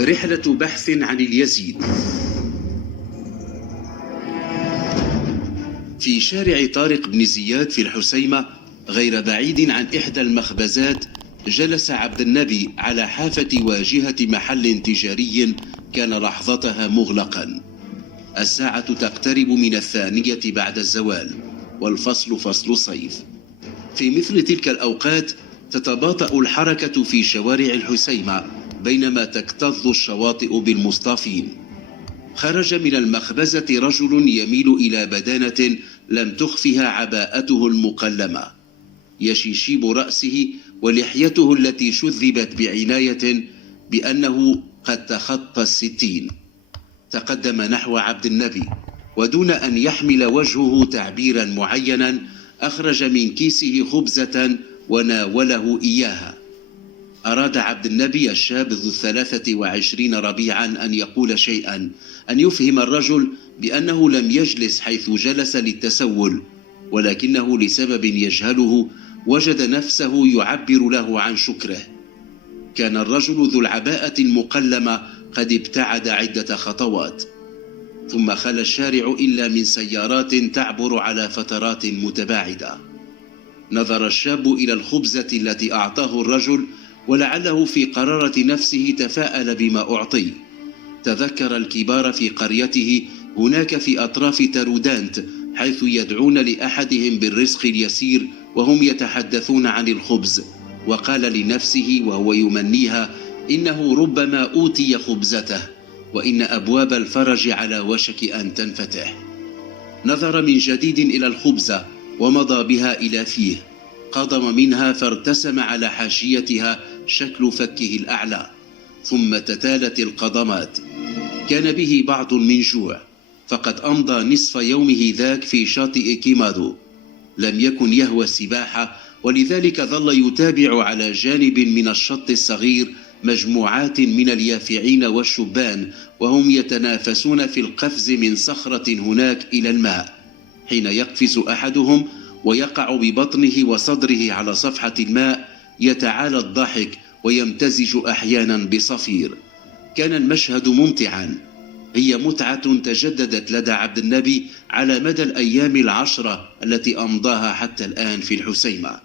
رحلة بحث عن اليزيد. في شارع طارق بن زياد في الحسيمة غير بعيد عن إحدى المخبزات جلس عبد النبي على حافة واجهة محل تجاري كان لحظتها مغلقا. الساعة تقترب من 2 بعد الزوال، والفصل فصل صيف. في مثل تلك الأوقات تتباطأ الحركة في شوارع الحسيمة بينما تكتظ الشواطئ بالمصطافين. خرج من المخبزة رجل يميل إلى بدانة لم تخفها عباءته المقلمة، يشيشيب رأسه ولحيته التي شذبت بعناية بأنه قد تخطى 60. تقدم نحو عبد النبي، ودون أن يحمل وجهه تعبيرا معينا أخرج من كيسه خبزة وناوله إياها. أراد عبد النبي الشاب ذو 23 ربيعا أن يقول شيئا، أن يفهم الرجل بأنه لم يجلس حيث جلس للتسول، ولكنه لسبب يجهله وجد نفسه يعبر له عن شكره. كان الرجل ذو العباءة المقلمة قد ابتعد عدة خطوات، ثم خلا الشارع إلا من سيارات تعبر على فترات متباعدة. نظر الشاب إلى الخبزة التي أعطاه الرجل، ولعله في قرارة نفسه تفاءل بما أعطي. تذكر الكبار في قريته هناك في أطراف ترودانت حيث يدعون لأحدهم بالرزق اليسير وهم يتحدثون عن الخبز، وقال لنفسه وهو يمنيها إنه ربما أوتي خبزته، وإن أبواب الفرج على وشك أن تنفتح. نظر من جديد إلى الخبزة ومضى بها إلى فيه، قضم منها فارتسم على حاشيتها شكل فكه الأعلى، ثم تتالت القضمات. كان به بعض من جوع، فقد أمضى نصف يومه ذاك في شاطئ كيمادو. لم يكن يهوى السباحة، ولذلك ظل يتابع على جانب من الشط الصغير مجموعات من اليافعين والشبان وهم يتنافسون في القفز من صخرة هناك إلى الماء. حين يقفز أحدهم ويقع ببطنه وصدره على صفحة الماء يتعالى الضحك ويمتزج أحيانا بصفير. كان المشهد ممتعا. هي متعة تجددت لدى عبد النبي على مدى الأيام 10 التي أمضاها حتى الآن في الحسيمة.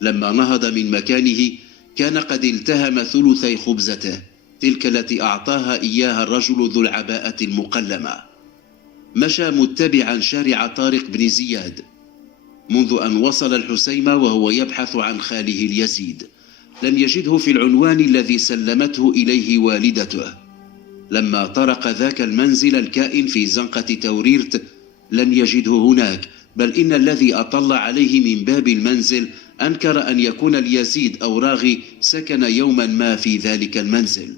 لما نهض من مكانه كان قد التهم ثلثي خبزته، تلك التي أعطاها إياها الرجل ذو العباءة المقلمة. مشى متبعا شارع طارق بن زياد منذ أن وصل الحسيمة وهو يبحث عن خاله اليزيد. لم يجده في العنوان الذي سلمته إليه والدته. لما طرق ذاك المنزل الكائن في زنقة توريرت لم يجده هناك، بل إن الذي أطل عليه من باب المنزل أنكر أن يكون اليزيد أو راغي سكن يوما ما في ذلك المنزل.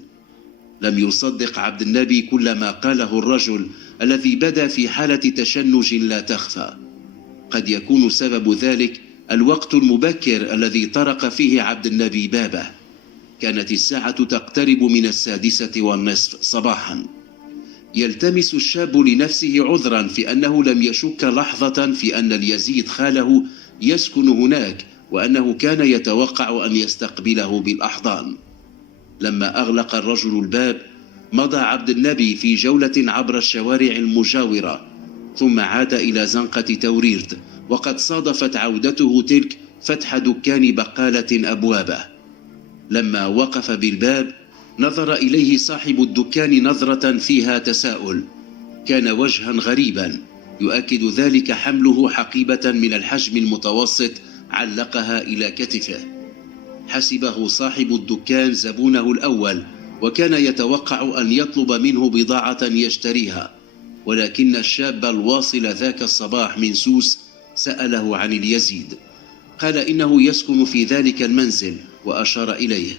لم يصدق عبد النبي كل ما قاله الرجل الذي بدا في حالة تشنج لا تخفى. قد يكون سبب ذلك الوقت المبكر الذي طرق فيه عبد النبي بابه. كانت الساعة تقترب من 6:15 صباحا. يلتمس الشاب لنفسه عذرا في أنه لم يشك لحظة في أن اليزيد خاله يسكن هناك، وأنه كان يتوقع أن يستقبله بالأحضان. لما أغلق الرجل الباب مضى عبد النبي في جولة عبر الشوارع المجاورة، ثم عاد إلى زنقة توريرت، وقد صادفت عودته تلك فتح دكان بقالة أبوابه. لما وقف بالباب نظر إليه صاحب الدكان نظرة فيها تساؤل. كان وجها غريبا، يؤكد ذلك حمله حقيبة من الحجم المتوسط علقها إلى كتفه. حسبه صاحب الدكان زبونه الأول، وكان يتوقع أن يطلب منه بضاعة يشتريها، ولكن الشاب الواصل ذاك الصباح من سوس سأله عن اليزيد. قال إنه يسكن في ذلك المنزل وأشار إليه،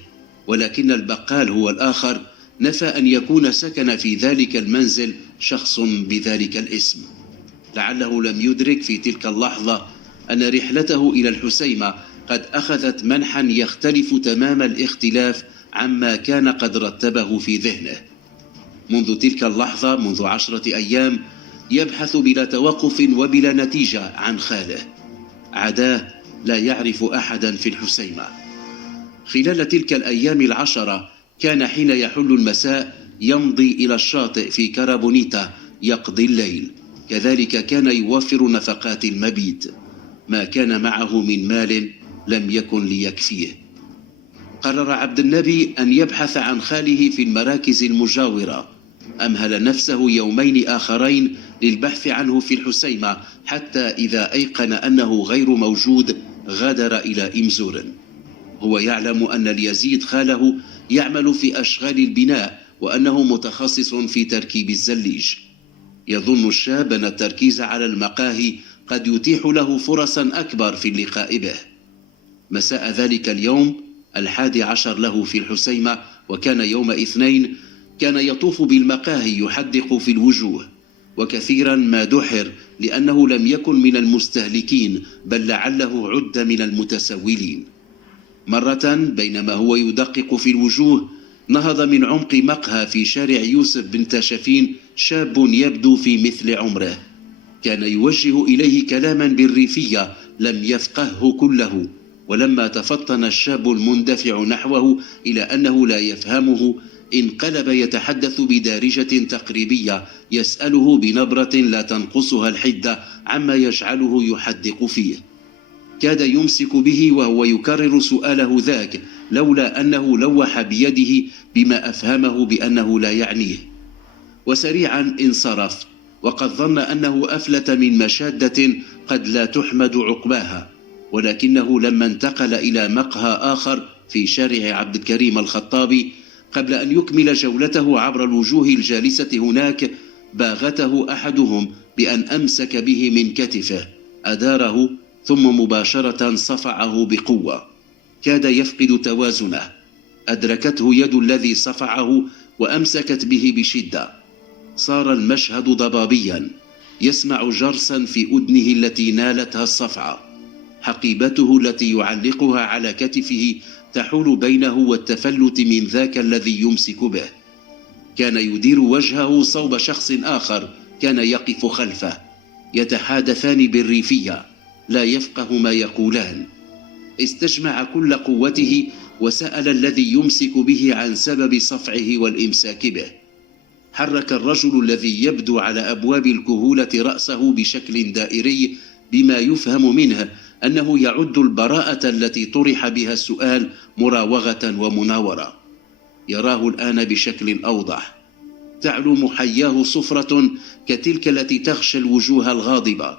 ولكن البقال هو الآخر نفى أن يكون سكن في ذلك المنزل شخص بذلك الاسم. لعله لم يدرك في تلك اللحظة أن رحلته إلى الحسيمة قد أخذت منحا يختلف تمام الاختلاف عما كان قد رتبه في ذهنه. منذ تلك اللحظة، منذ 10 أيام، يبحث بلا توقف وبلا نتيجة عن خاله. عداه لا يعرف أحدا في الحسيمة. خلال تلك الأيام 10 كان حين يحل المساء يمضي إلى الشاطئ في كارابونيتا يقضي الليل، كذلك كان يوفر نفقات المبيت. ما كان معه من مال لم يكن ليكفيه. قرر عبد النبي أن يبحث عن خاله في المراكز المجاورة. أمهل نفسه يومين آخرين للبحث عنه في الحسيمة، حتى إذا أيقن أنه غير موجود غادر إلى إمزور. هو يعلم أن اليزيد خاله يعمل في أشغال البناء، وأنه متخصص في تركيب الزليج. يظن الشاب أن التركيز على المقاهي قد يتيح له فرصا أكبر في اللقاء به. مساء ذلك اليوم 11 له في الحسيمة، وكان يوم اثنين، كان يطوف بالمقاهي يحدق في الوجوه، وكثيرا ما دحر لأنه لم يكن من المستهلكين، بل لعله عد من المتسولين. مرة بينما هو يدقق في الوجوه نهض من عمق مقهى في شارع يوسف بن تاشفين شاب يبدو في مثل عمره. كان يوجه إليه كلاما بالريفية لم يفقهه كله، ولما تفطن الشاب المندفع نحوه إلى أنه لا يفهمه انقلب يتحدث بدارجة تقريبية، يسأله بنبرة لا تنقصها الحدة عما يجعله يحدق فيه. كاد يمسك به وهو يكرر سؤاله ذاك، لولا أنه لوح بيده بما أفهمه بأنه لا يعنيه. وسريعا انصرف، وقد ظن أنه أفلت من مشادة قد لا تحمد عقباها. ولكنه لما انتقل إلى مقهى آخر في شارع عبد الكريم الخطابي، قبل أن يكمل جولته عبر الوجوه الجالسة هناك، باغته أحدهم بأن أمسك به من كتفه، أداره ثم مباشرة صفعه بقوة. كاد يفقد توازنه، أدركته يد الذي صفعه وأمسكت به بشدة. صار المشهد ضبابيا، يسمع جرسا في أذنه التي نالتها الصفعة. حقيبته التي يعلقها على كتفه تحول بينه والتفلت من ذاك الذي يمسك به. كان يدير وجهه صوب شخص آخر كان يقف خلفه، يتحادثان بالريفية، لا يفقه ما يقولان. استجمع كل قوته وسأل الذي يمسك به عن سبب صفعه والإمساك به. حرك الرجل الذي يبدو على أبواب الكهولة رأسه بشكل دائري، بما يفهم منه أنه يعد البراءة التي طرح بها السؤال مراوغة ومناورة. يراه الآن بشكل أوضح، تعلو محياه صفرة كتلك التي تغشى الوجوه الغاضبة.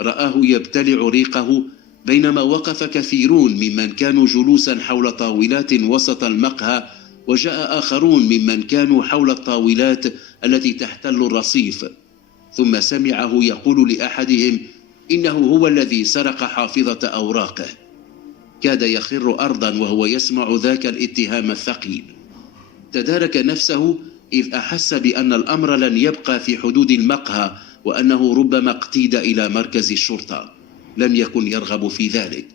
رآه يبتلع ريقه بينما وقف كثيرون ممن كانوا جلوسا حول طاولات وسط المقهى، وجاء آخرون ممن كانوا حول الطاولات التي تحتل الرصيف. ثم سمعه يقول لأحدهم إنه هو الذي سرق حافظة أوراقه. كاد يخر أرضا وهو يسمع ذاك الاتهام الثقيل. تدارك نفسه إذ أحس بأن الأمر لن يبقى في حدود المقهى، وأنه ربما اقتيد إلى مركز الشرطة. لم يكن يرغب في ذلك.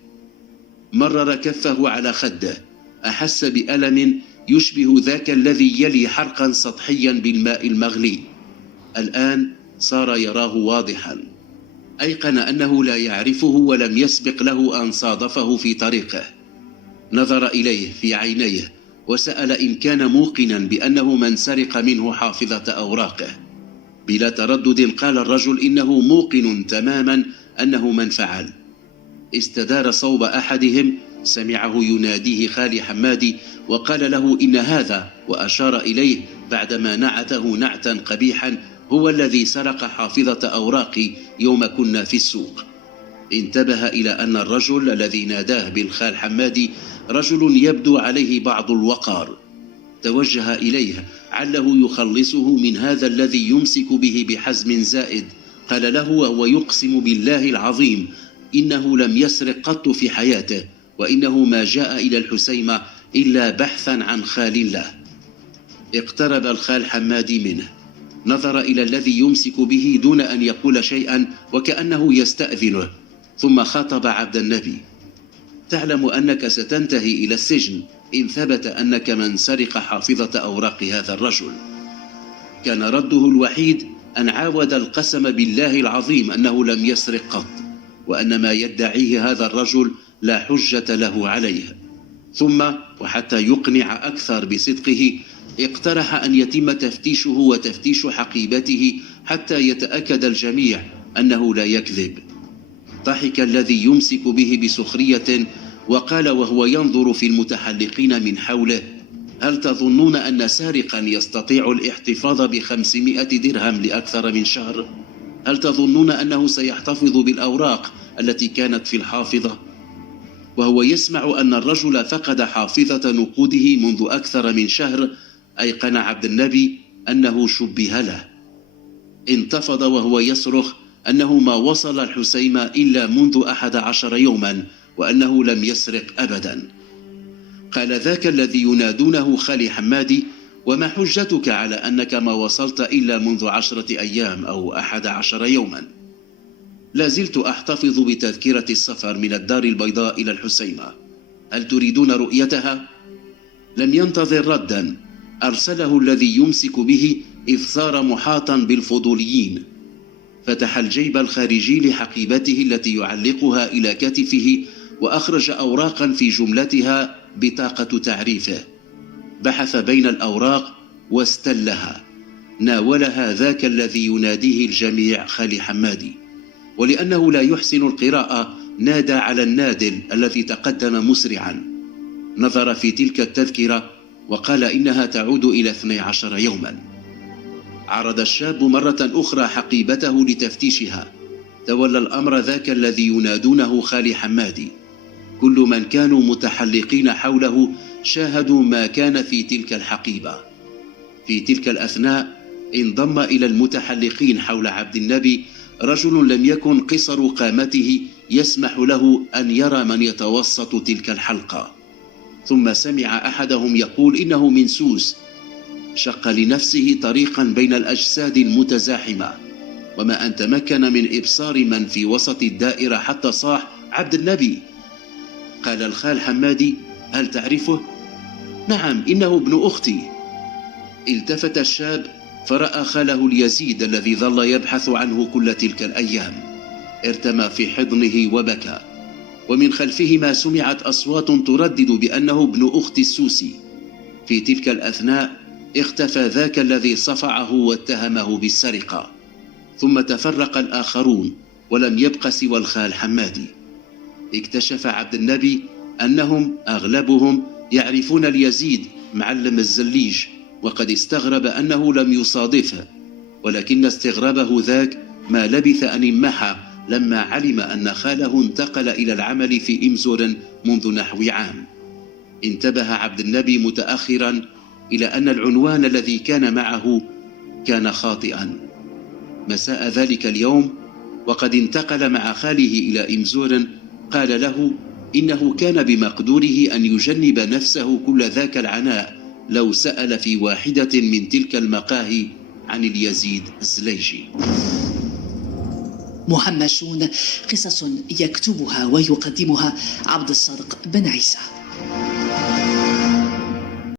مرر كفه على خده، أحس بألم يشبه ذاك الذي يلي حرقا سطحيا بالماء المغلي. الآن صار يراه واضحا. أيقن أنه لا يعرفه ولم يسبق له أن صادفه في طريقه. نظر إليه في عينيه وسأل إن كان موقنا بأنه من سرق منه حافظة أوراقه. بلا تردد قال الرجل إنه موقن تماما أنه من فعل. استدار صوب أحدهم، سمعه يناديه خالي حمادي وقال له إن هذا، وأشار إليه بعدما نعته نعتا قبيحا، هو الذي سرق حافظة أوراقي يوم كنا في السوق. انتبه إلى أن الرجل الذي ناداه بالخال حمادي رجل يبدو عليه بعض الوقار. توجه إليه عله يخلصه من هذا الذي يمسك به بحزم زائد. قال له وهو يقسم بالله العظيم إنه لم يسرق قط في حياته، وإنه ما جاء إلى الحسيمة إلا بحثا عن خال له. اقترب الخال حمادي منه، نظر إلى الذي يمسك به دون أن يقول شيئا وكأنه يستأذنه، ثم خاطب عبد النبي: تعلم أنك ستنتهي إلى السجن إن ثبت أنك من سرق حافظة أوراق هذا الرجل. كان رده الوحيد أن عاود القسم بالله العظيم أنه لم يسرق قط، وأن ما يدعيه هذا الرجل لا حجة له عليه. ثم وحتى يقنع أكثر بصدقه اقترح أن يتم تفتيشه وتفتيش حقيبته حتى يتأكد الجميع أنه لا يكذب. ضحك الذي يمسك به بسخرية وقال وهو ينظر في المتحلقين من حوله: هل تظنون أن سارقا يستطيع الاحتفاظ ب500 درهم لأكثر من شهر؟ هل تظنون أنه سيحتفظ بالأوراق التي كانت في الحافظة؟ وهو يسمع أن الرجل فقد حافظة نقوده منذ أكثر من شهر، أيقن عبد النبي أنه شبه له. انتفض وهو يصرخ أنه ما وصل الحسيمة إلا منذ 11 يوما وأنه لم يسرق أبدا. قال ذاك الذي ينادونه خالي حمادي: وما حجتك على أنك ما وصلت إلا منذ 10 أيام أو 11 يوما؟ لا زلت أحتفظ بتذكرة السفر من الدار البيضاء إلى الحسيمة، هل تريدون رؤيتها؟ لم ينتظر ردا، أرسله الذي يمسك به إذ صار محاطا بالفضوليين. فتح الجيب الخارجي لحقيبته التي يعلقها إلى كتفه وأخرج أوراقا في جملتها بطاقة تعريفه. بحث بين الأوراق واستلها، ناولها ذاك الذي يناديه الجميع خالي حمادي، ولأنه لا يحسن القراءة نادى على النادل الذي تقدم مسرعا. نظر في تلك التذكرة وقال إنها تعود إلى 12 يوما. عرض الشاب مرة أخرى حقيبته لتفتيشها. تولى الأمر ذاك الذي ينادونه خالي حمادي. كل من كانوا متحلقين حوله شاهدوا ما كان في تلك الحقيبة. في تلك الأثناء انضم إلى المتحلقين حول عبد النبي رجل لم يكن قصر قامته يسمح له أن يرى من يتوسط تلك الحلقة. ثم سمع أحدهم يقول إنه من سوس. شق لنفسه طريقا بين الأجساد المتزاحمة، وما أن تمكن من إبصار من في وسط الدائرة حتى صاح: عبد النبي. قال الخال حمادي: هل تعرفه؟ نعم، إنه ابن أختي. التفت الشاب فرأى خاله اليزيد الذي ظل يبحث عنه كل تلك الأيام. ارتمى في حضنه وبكى، ومن خلفهما سمعت أصوات تردد بأنه ابن أخت السوسي. في تلك الأثناء اختفى ذاك الذي صفعه واتهمه بالسرقة، ثم تفرق الآخرون ولم يبق سوى الخال حمادي. اكتشف عبد النبي أنهم أغلبهم يعرفون اليزيد معلم الزليج، وقد استغرب أنه لم يصادفه، ولكن استغرابه ذاك ما لبث أن انمحى لما علم أن خاله انتقل إلى العمل في إمزور منذ نحو عام. انتبه عبد النبي متأخرا إلى أن العنوان الذي كان معه كان خاطئا. مساء ذلك اليوم وقد انتقل مع خاله إلى إمزور قال له إنه كان بمقدوره أن يجنب نفسه كل ذاك العناء لو سأل في واحدة من تلك المقاهي عن اليزيد الزليجي. مهمشون، قصص يكتبها ويقدمها عبد الصادق بن عيسى.